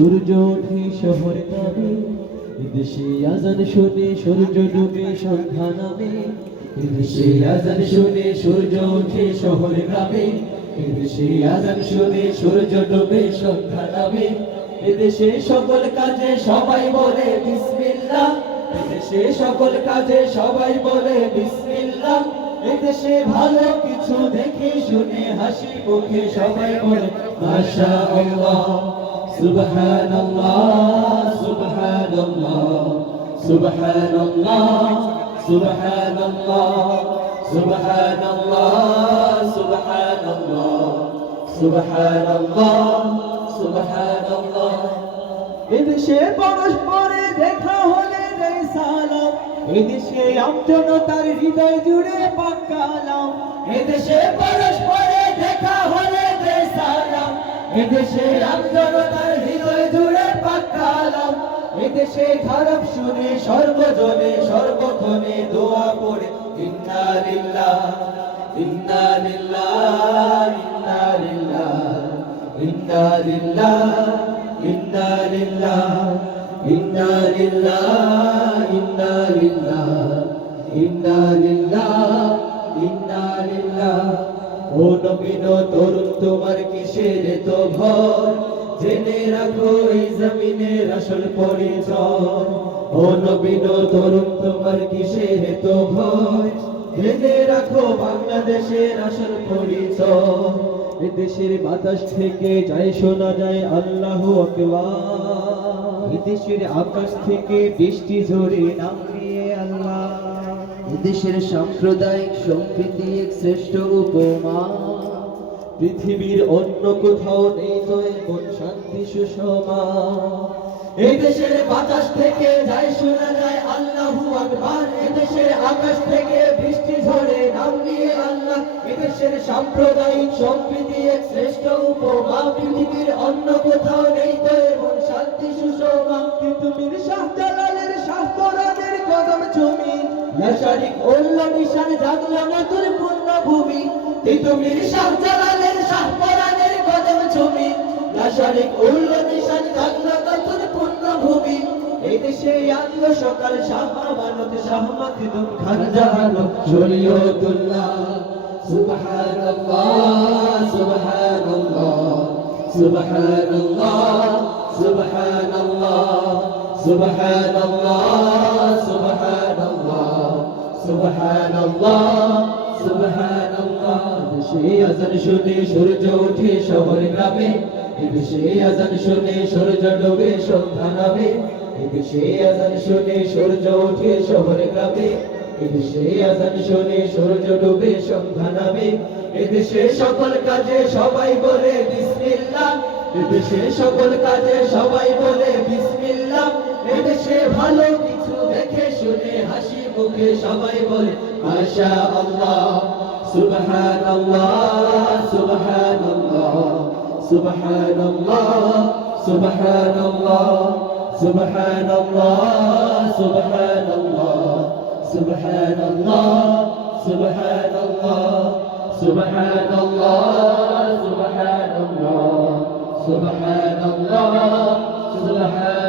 সূর্য ওঠে শহর নামে, এদেশে আজান শুনে সূর্য ডুবে সন্ধ্যা নামে। এদেশে আজান শুনে সূর্য ওঠে শহর গ্রামে, এদেশে আজান শুনে সূর্য ডুবে সন্ধ্যা নামে। এদেশে সকল কাজে সবাই বলে বিসমিল্লাহ, এদেশে সকল কাজে সবাই বলে বিসমিল্লাহ। এদেশে ভালো কিছু দেখে শুনে হাসি মুখে সবাই বলে মাশাআল্লাহ। সুবহানাল্লাহ সুবহানাল্লাহ সুবহানাল্লাহ সুবহানাল্লাহ সুবহানাল্লাহ সুবহানাল্লাহ সুবহানাল্লাহ সুবহানাল্লাহ। এদেশে পরস্পরে দেখা হলে দেয় সালাম, এদেশে আমজনতার হৃদয় জুড়ে পাকালাম। এদেশে পরস্পরে দেখা হলে দেয় সালাম, এদেশে আমজনতার হৃদয় জুড়ে পাকালাম। এদেশে খারাপ শুনে সর্বজনে সর্বক্ষণে দোয়া পড়ে ইন্না লিল্লাহ ইন্না লিল্লাহ ইন্না লিল্লাহ ইন্না লিল্লাহ ইন্না লিল্লাহ ইন্না লিল্লাহ ইন্না লিল্লাহ ইন্না লিল্লাহ ইন্না লিল্লাহ। ও নবীন তরুণ তোমার কিসের তো ভয়, জেনে রাখো এই জমিনের আসল পরিচয়। ও নবীন তরুণ তোমার কিসের তো ভয়, জেনে রাখো বাংলাদেশের আসল পরিচয়। এদেশের বাতাস থেকে যায় শোনা যায় আল্লাহু আকবার, এদেশের আকাশ থেকে বৃষ্টি ঝরে নাম নিয়ে আল্লাহ। এদেশের সাম্প্রদায়িক সম্প্রীতি এক শ্রেষ্ঠ উপমা, পৃথিবীর অন্য কোথাও নেই তো এমন শান্তি সুষমা। এই দেশের বাতাস থেকে যায় শোনা যায় আল্লাহু আকবার, এদেশের আকাশ থেকে বৃষ্টি ঝরে নাম নিয়ে আল্লাহ। এদেশের সাম্প্রদায়িক সম্প্রীতি এক শ্রেষ্ঠ উপমা, পৃথিবীর অন্য কোথাও নেই তো এমন শান্তি সুষমা। তিতুমির শাহজালালের শাহপরানের কদম চুমি, লাশারিক উল্লাহ নিশান জাগলো নতুন পূর্ণভূমি। তিতুমির শাহজালালের শাহপরানের কদম চুমি, লাশারিক উল্লাহ নিশান জাগলো নতুন পূর্ণভূমি। এই দেশে আলো সকাল শাহবানত শাহমাখদুম খান জাহানো শরীয়তুল্লাহ। সুবহানাল্লাহ সুবহানাল্লাহ সুবহানাল্লাহ সুবহানাল্লাহ সুবহানাল্লাহ সুবহানাল্লাহ সুবহানাল্লাহ সুবহানাল্লাহ। দেশে আজান শুনে সূর্য ওঠে শহর গ্রামে, এদেশে আজান শুনে সূর্য ডুবে সন্ধ্যা নামে। এদেশে আজান শুনে সূর্য ওঠে শহর গ্রামে, এদেশে আজান শুনে সূর্য ডুবে সন্ধ্যা নামে। এদেশে সকল কাজে সবাই বলে বিসমিল্লাহ, এদেশে সকল কাজে সবাই বলে বিসমিল্লাহ। এদেশে ভালো কিছু দেখে শুনে হাসি মুখে সবাই বলে মাশাআল্লাহ। সুবহানাল্লাহ সুবহানাল্লাহ সুবহানাল্লাহ সুবহানাল্লাহ সুবহানাল্লাহ সুবহানাল্লাহ সুবহানাল্লাহ সুবহানাল্লাহ সুবহানাল্লাহ সুবহানাল্লাহ সুবহানাল্লাহ সুবহানাল্লাহ।